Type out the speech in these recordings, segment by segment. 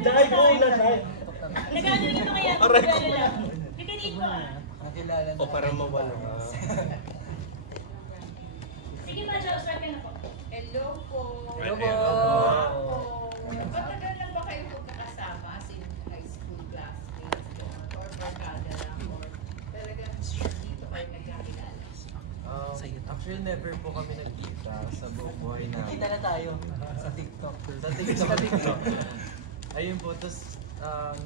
Dahil ko ilan ay. Nag-ano ito kaya? Nag-ano lang. You can eat mo. Nakilala na. O para mawala ka. Sige ba, Joe, start ka na po. Hello po. Hello po. Matagal lang ba kayo magkakasama? Sin high school classmates or barkada lang? Or talagang dito kayo nagkakilala? Actually, never po kami nagkita sa buong buhay na. Nakita na tayo. Sa TikTok. Sa TikTok. Ayun po, tapos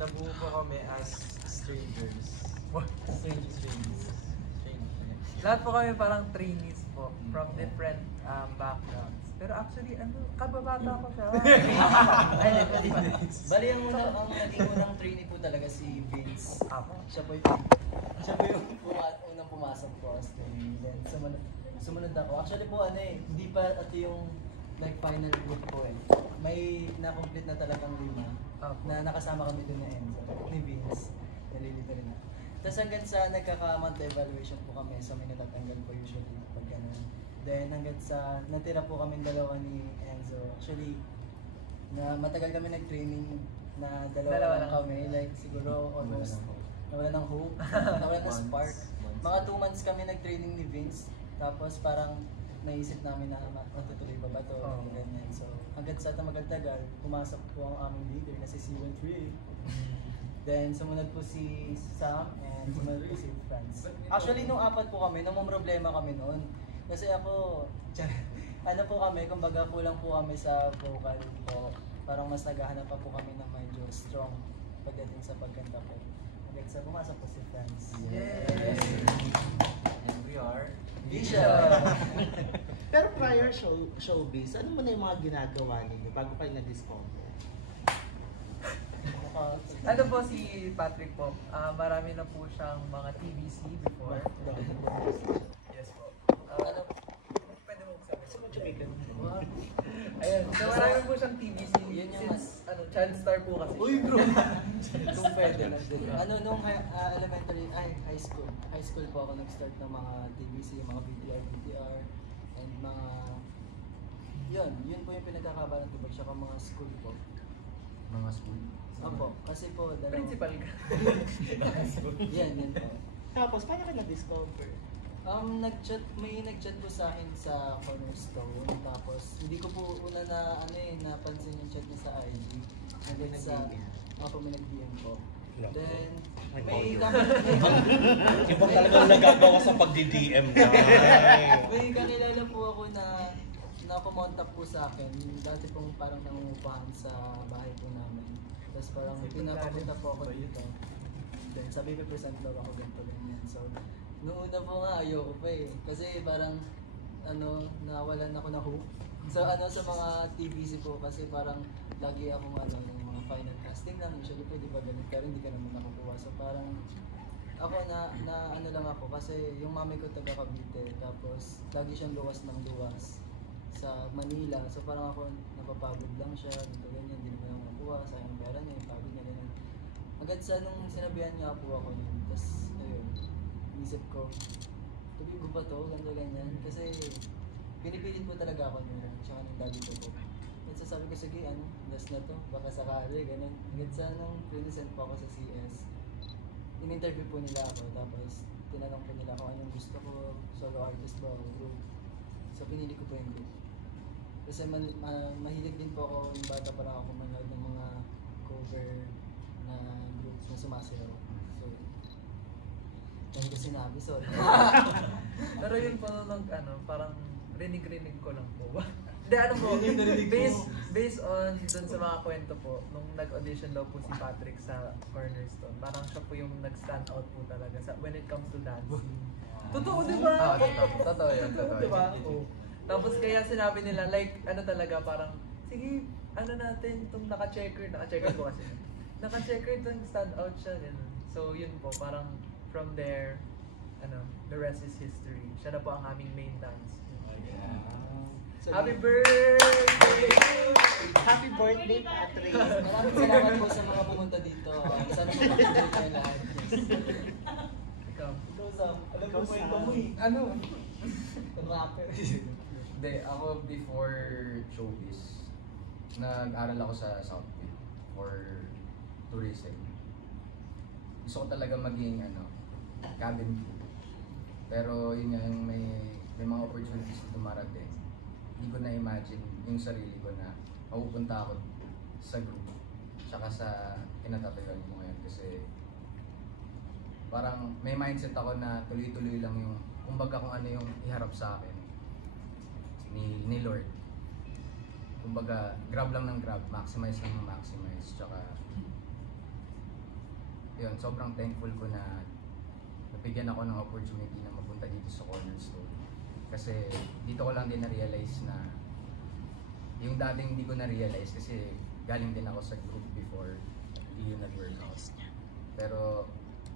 nabuo po kami as strangers. What? Strangers. Lahat po kami parang trainees po from different backgrounds. Pero actually, kababata ko siya. Bali, ang naging unang trainee po talaga si Vince. Ako? Siya po yung unang pumasok po as trainee. Then sumunod ako. Actually po hindi pa ito yung like final group po eh. May na-complete na talagang 5 na nakasama kami doon na Enzo, ni Vince. Nalilito rin na. Tapos hanggang sa nagkaka-month evaluation po kami, so may natatanggal po usually pag ganun. Then hanggang sa natira po kami dalawa ni Enzo. Actually, na matagal kami nag-training na dalawa lang kami. Like siguro almost nawala ng hope, nawala ng spark. Mga 2 months kami nag-training ni Vince. Tapos parang naisip namin na matutuloy ba to, ganyan. So hanggang sa tamagal-tagal, pumasok po ang aming leader na si C13. Then sumunod po si Sam and sumunod po si Franz. Actually nung 4 po kami, nung problema kami noon. Kasi ako, po kami, kumbaga kulang po kami sa vocal po. Parang mas naghahanap pa po kami ng medyo strong pagdating sa pagkanta po. Hanggang sa pumasok po si Franz. Yes! And we are Visha! Pero prior showbiz, ano mo na yung mga ginagawa ninyo bago kayo na-discover? Ano po si Patrick po, marami na po siyang mga TVC before. Yes po. Pwede mo sabihin. Ayun, so marami po siyang TVC. Yun yung Since, child star po kasi. Uy bro! Kung pwede lang din. Nung elementary, high school. High school po ako nag-start ng mga TVC, mga VTR, and mga... Yun po yung pinagkakabalan ko. Tsaka mga school po. Mga school? Opo, kasi po Principal ka. yan po. Tapos, paano ka na-discover? May nag-chat po sa akin sa Cornerstone. Tapos, hindi ko po una na, napansin yung chat niya sa IG. And then sa, may nag-DM po. Then, may Ibang talagang nagagawa sa pagdi-DM ka. may kakilala po ako na pumonta po sa akin. Dati pong parang nangungupahan sa bahay po namin. Tapos parang pinapapunta po ako dito. Then sabi ko present daw ako ganyan. So, noong una po nga ayoko pa eh. Kasi parang nawalan ako na hope. So sa mga TVC po kasi parang lagi ako ng mga final casting lang. Usually po di ba ganun, pero hindi ka naman nakukuha. So parang ako na lang ako kasi yung mami ko taga Cavite. Tapos lagi siyang luwas ng luwas sa Manila. So parang ako napapagod lang siya. Dito ganyan, hindi naman ako nakuha. Sayang pera niya, yung pagod niya ganyan. Agad sa nung sinabihan niya po ako yun. Tapos ayun, inisip ko, tuloy ko ba to? Ganyan. Kasi pinipilit po talaga ako niya. Tsaka ng daddy ko po. At sasabi ko, sige, last na to. Baka sakali, ganun. Agad sa nung present po ako sa CS, in-interview po nila ako. Tapos tinanong po nila kung anong gusto ko, solo artist ba o group. So pinili ko po yung group. Kasi mahilig din po ako, yung bata pa lang ako manood ng mga cover na groups na sumasayaw. So, yan ko sinabi, sorry. Pero yun po parang rinig-rinig ko lang po. Hindi, based on dun sa mga kwento po, nung nag-audition daw po si Patrick sa Cornerstone, parang siya po yung nag-stand out po talaga when it comes to dancing. Totoo, di ba? Totoo yun. Di ba? Tapos kaya sinabi nila, like, talaga, parang, sige, natin, itong naka-checker po kasi. Naka-checker itong stand out siya. So yun po, parang from there, the rest is history. Siya na po ang aming main dance. Happy birthday! Happy birthday, Patrick! Maraming salamat po sa mga pumunta dito. Sana magpapatuloy tayo lahat. Ikaw. Alam ko kwento mo eh. Rapper. Hindi, ako before showbiz, nag-aral ako sa Southfield for tourism. Gusto ko talaga maging cabin crew. Pero yun nga, yung may mga opportunities na dumarating. Hindi ko na-imagine yung sarili ko na mapupunta ako sa group tsaka sa kinatatayuan mo ngayon kasi parang may mindset ako na tuloy-tuloy lang yung kumbaga kung ano yung iharap sa akin ni Lord. Kumbaga, grab lang ng grab, maximize lang ng maximize, tsaka yun, sobrang thankful ko na nabigyan ako ng opportunity na mapunta dito sa Cornerstone. Kasi dito ko lang din na-realize na yung dating hindi ko na-realize kasi galing din ako sa group before, hindi yun nag-work out. Pero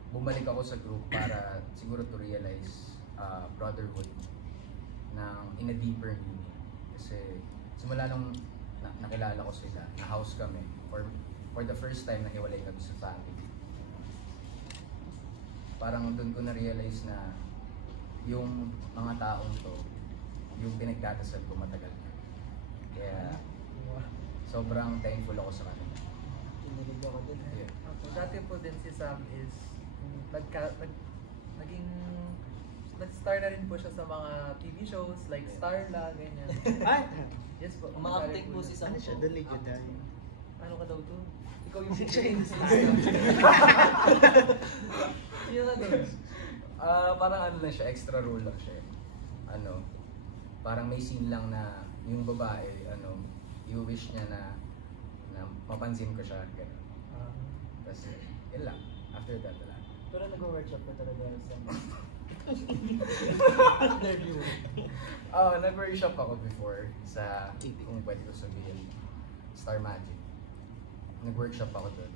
bumalik ako sa group para siguro to realize brotherhood ng in a deeper meaning. Kasi simula nung nakilala ko sila, na-house kami for the first time na hiwalay kami sa family. Parang doon ko na-realize na yung mga taong to, yung pinagdadasal ko matagal na. Kaya sobrang thankful ako sa kanila. Kinilig ako din. Yeah. Dati po din si Sam is nag-star na rin po siya sa mga TV shows like Starla, ganyan. Ay! Yes po. Umaacting po si Sam. Ano siya? The legendary. Ano ka daw to? Ikaw yung Chinese. Yun na doon. Parang ano lang siya, extra role lang siya. Parang may scene lang na yung babae, you wish niya na mapansin ko siya, gano'n. Tapos, yun lang. After that, wala. Pero nag-workshop pa talaga sa interview. Nag-workshop ako before sa, kung pwede ko sabihin, Star Magic. Nag-workshop ako doon.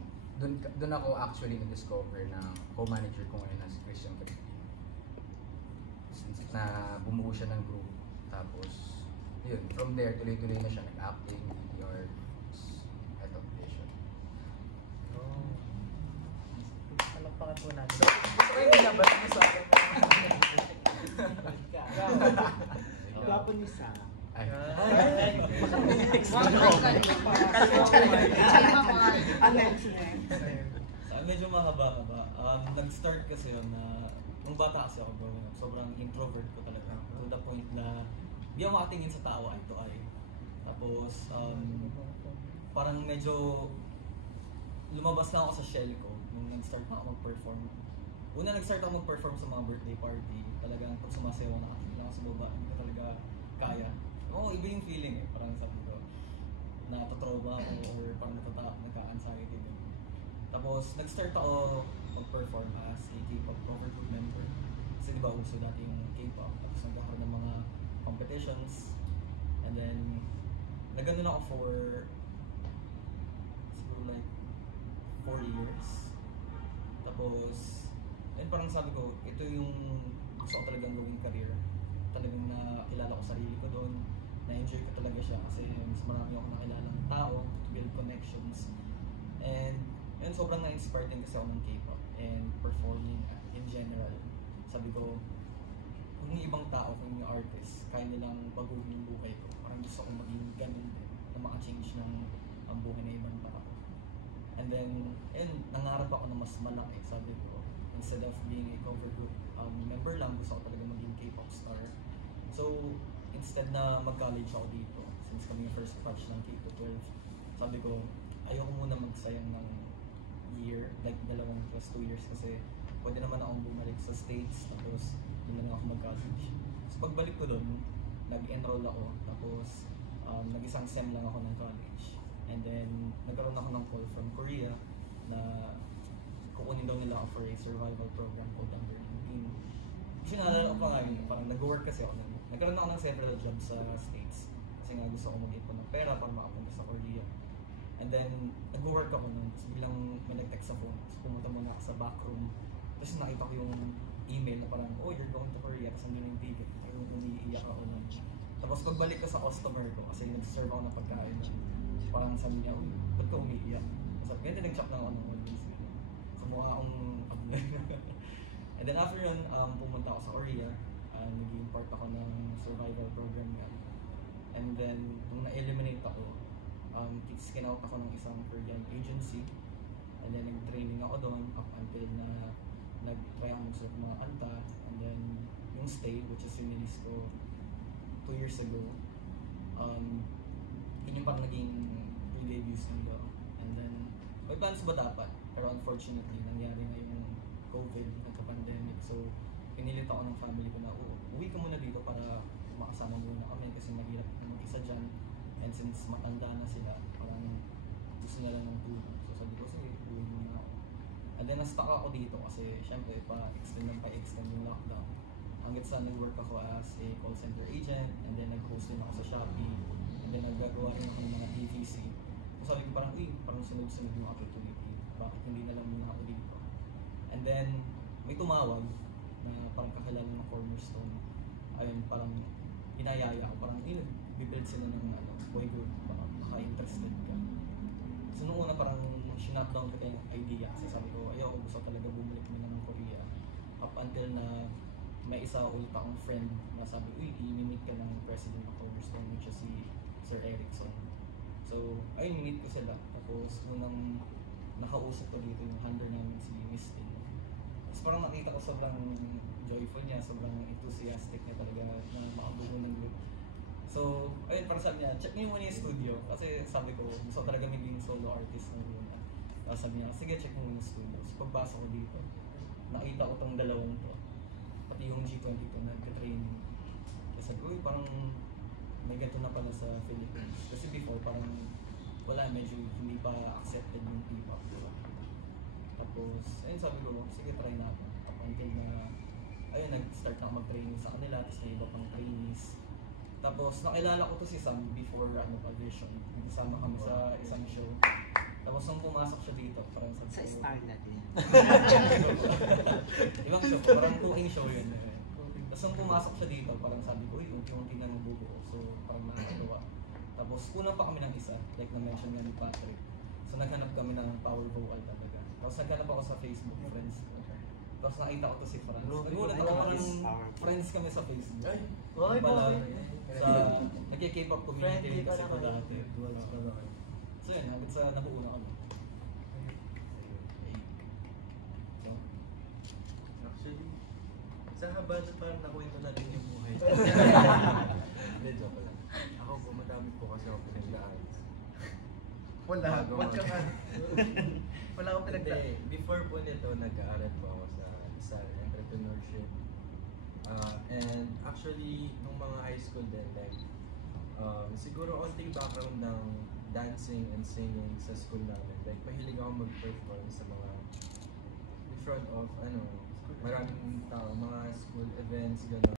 Doon ako actually na-discover na co-manager ko ngayon na si Christian Crispin. Since na bumuo siya ng group. Tapos, yun, from there, tuloy-tuloy na siya. Nag-acting, VTR, head of vision. Palakpakan po natin. So, gusto ko yung binabalik mo sa akin. Gwapo ni Sam. Ay. Medyo mahaba-haba. Nag-start kasi yun na nung bata kasi ako growing up, sobrang introvert ko talaga to the point na di ako makatingin sa tao eye to eye. Tapos parang medyo lumabas na ako sa shell ko nung nag-start na ako mag-perform. Una nag-start ako mag-perform sa mga birthday party. Talagang pag sumasayaw nakatingin ako sa baba, hindi ko talaga kaya. Iba yung feeling eh. Parang sabi ko, natatrauma ako or parang nagka-anxiety din. Tapos, nag-start ako mag-perform as a K-pop cover group member. Kasi diba uso dati yung K-pop. Tapos nagkakaroon ng mga competitions. And then, nag-ganun ako for siguro like 4 years. Tapos, and parang sabi ko, ito yung gusto ko talagang gawing career. Talagang nakilala ko sarili ko doon. Na-enjoy ko talaga siya kasi mas marami ako nakilalang tao to build connections. And sobrang na-inspired din kasi ako ng K-pop and performing in general. Sabi ko, kung yung ibang tao, kung yung artist, kaya nilang baguhin yung buhay ko. Parang gusto kong maging ganun din, na maka-change ng ang buhay na ibang tao. And then, nangarap ako na mas malaki. Sabi ko, instead of being a cover group member lang, gusto ko talaga maging K-pop star. So, instead na mag-college ako dito, since kami yung first batch ng K-12, sabi ko, ayoko muna magsayang ng year, like 2 plus 2 years kasi pwede naman akong bumalik sa States, tapos doon na lang ako mag-college. So, pagbalik ko doon, nag-enroll ako, tapos nag-isang sem lang ako ng college. And then, nagkaroon ako ng call from Korea na kukunin daw nila ako for a survival program called Under 19. Kasi naalala ko pa nga yun, parang nag-work kasi ako nun. Nagkaroon ako ng several jobs sa States kasi nga gusto ko mag-ipon ng pera para makapunta sa Korea. And then, nag-work ako nun, tapos biglang may nag-text sa phone, tapos pumunta muna ako sa backroom. Tapos nakita ko yung email na parang, oh, you're going to Korea, tapos andun yung ticket, yung umiiyak ako nun. Tapos pagbalik ko sa customer ko, kasi nag-serve ako ng pagkain, parang sabi niya, uy, ba't ka umiiyak? Tapos ganyan din nag-shock na ako ng audience. So mukha akong and then after yun, pumunta ako sa Korea, naging part ako ng survival program yan. And then, nung na-eliminate ako, Skin-out ako ng isang Korean agency. And then nag-training ako doon up until na nag-try ako sa mga kanta. And then yung Stay, which is release ko 2 years ago. Yun yung parang naging pre-debuts nila. And then, may plans ba dapat? Pero unfortunately, nangyari na yung COVID, nagka-pandemic. So, pinilit ako ng family ko na, uwi ka muna dito para makasama muna kami kasi mahirap mag-isa dyan. And since matanda na sila, parang gusto nila ng tulong. So, sabi ko, sige, uwi muna ako. And then, na-stuck ako dito kasi, syempre, pa-extend yung lockdown. Hanggat sa nag-work ako as a call center agent, and then nag-host din ako sa Shopee, and then naggagawa rin ako ng mga TVC. So sabi ko parang, parang sunod-sunod yung opportunity. Bakit hindi na lang muna ako dito? And then, may tumawag na parang kakilala ng Cornerstone. Ayun, parang hinayaya ako. Parang, bibuild sila ng boy group. Baka interested ka. So nung una parang shinut down ko yung idea. So sabi ko, ayaw, gusto talaga bumalik mo ng Korea. Up until na may isa ulit akong friend na sabi, i-meet ka ng president ng Cornerstone, which is si Sir Erickson. So, ayun, meet ko sila. Tapos, unang nakausap ko dito yung handler namin si Miss Tin. Tapos parang nakita ko sobrang joyful niya, sobrang enthusiastic niya talaga na makabuo ng group. So, ayun, parang sabi niya, check mo muna yung studio. Kasi sabi ko, gusto talaga maging solo artist ng una. Tapos sabi niya, sige, check mo muna yung studio. So, pagpasok ko dito, nakita ko tong dalawang to. Pati yung G22 nagka-training. Kasi sabi ko, parang may ganito na pala sa Philippines. Kasi before, parang wala, medyo hindi pa accepted yung P-pop. Tapos, ayun sabi ko, sige, try na ako. Up until na, ayun, nag-start na ako mag-training sa kanila, tapos may iba pang trainees. Tapos, nakilala ko to si Sam before audition. Kasama kami sa isang show. Tapos nung pumasok siya dito, parang sabi ko... Sa Star natin. Ibang show, parang cooking show yun. Tapos nung pumasok siya dito, parang sabi ko, unti-unti na mabubuo. So parang nakakatawa. Tapos una pa kami ng isa, like na-mention nga ni Patrick. So naghanap kami ng power vocal talaga. Tapos naghanap ako sa Facebook friends ko. Tapos nakita ko to si Franz. Nagulat ako parang friends kami sa Facebook. Ay, pala, sa nagki-K-pop community kasi ko dati. So yun, hanggang sa nakuuna kami. Actually, sa haba na parang nakwento na din yung buhay. Hindi, joke lang. Ako po, madami po kasi ako pinagdaan. Wala akong pinagdaan. Hindi, before po nito, nag-aaral po ako sa entrepreneurship. And actually, nung mga high school din, like, siguro konting background ng dancing and singing sa school namin. Like, mahilig ako mag-perform sa mga in front of, maraming tao, mga school events, gano'n.